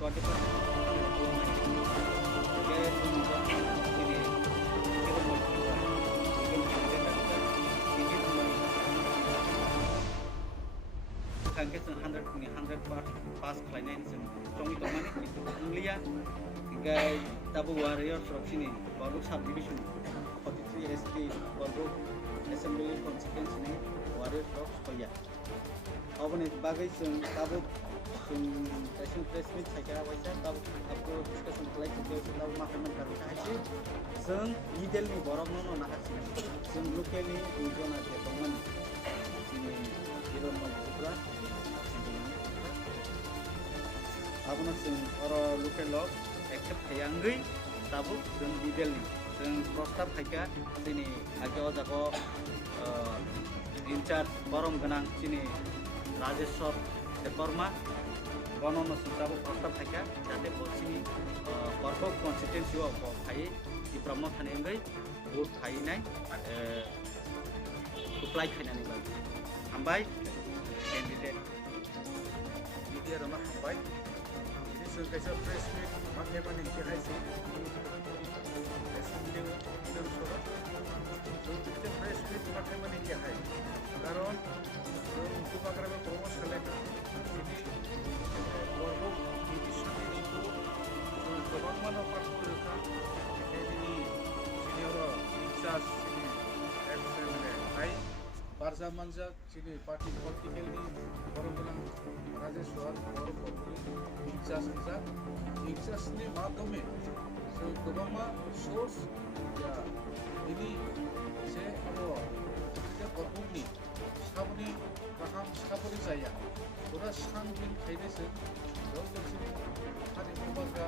Kan ke 100 pass khlainain जों strong dongmani kitu anglia gai tabu warrior from sini Borok subdivision 43 ST Borok assembly constituency ni warrior from Koya abone bagai जों tabu जों press meet saikara waisa tabu tabu discussion khlai se tabu mahaman karu kaisi जों middle ni borok no nahasi जों local ni ujona je dongmani sini hero mo bukra abuna जों oro local law accept khayangai tabu जों middle ni जों prostab khaika sini age o jago in charge borom ganang sini Rajeshwar Deparma kono tabu prostab khaika jate bo sini Borok constituency o khai di promo thanengai vote khainai apply khainani bagi hambai candidate media rama hambai ini kaisa press meet makai mani khaisi assembly leader sora so itu press meet makai mani khai karon untuk pakrame promos khalena ini Borok division ini ko gobang mano parpur ka ini senior incas ini MLA ai Barza Manja sini parti political ni Borok Rajeshwar Borok incas ni madhome so gobama source ya ini se abo kita Borok ni sabuni kaham sabuni saya pura sangin khaine se dol sini hari kubaga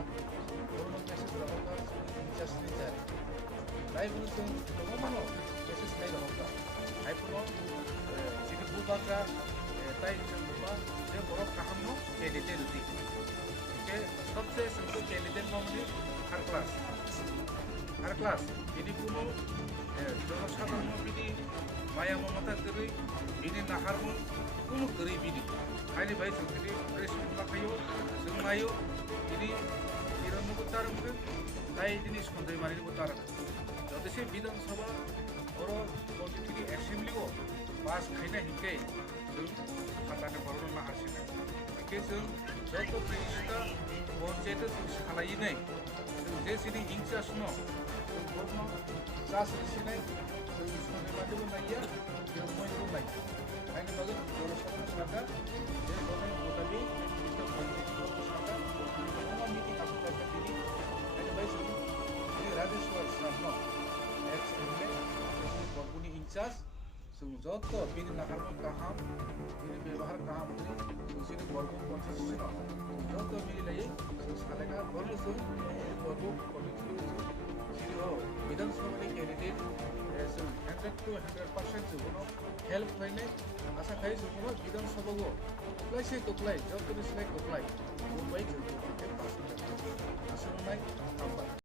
Borok message rahoga incas ni jare lai bunu se gobama no message kai rahoga ai puno sini kubaga tai jamba je Borok kaham no candidate ruti ke सबसे simple candidate nomni har class ini puno জনসাধারণ বিনি মায়া মমতা করি বিনি নাহারমন কোনো করি বিনি খালি ভাই সঙ্গে প্রেসমিট মাখাইও जोंनायो ini इरमुको तारमगोन ताई दिनि सन्दै मारिनिबो तारम जदेसे विधानसभा बर' 43 एसेम्बलिआव पास खायना हिंखे जों खातानि बर'नो नाहारसिनो हिंखे जों जत ब्रैजिथा पन्चायत जों सालायनाय जों जे सिनि इंचासनो जों बर'नो जासिनाय जों सन्दै मारिनिबो नाया जों मयबो नाय आइनि बागै जनसाधारण साखा जे बर'नो मोताबि इसता पन्चायत साखा नङा मिटिं आसु बायसा दिनि आइनि बाय जों ini Rajeshwar Srabno ex-MLA Borguni incas जों जत बिनि नागारमन गाहाम बिनि बेवहार गाहाम जों सिनि Borgo constitution जत मिलि लायो जों सालायना बरनो जों Borgo constitution सिनि हो विधानसभानि कैंडिडेट जों 100 to 100% जों हेल्प खायनाय आसा खाय जों विधानसभागो क्लाइसे टक्लाय जत निस्लाय टक्लाय मुंबई जों पास आसा नाय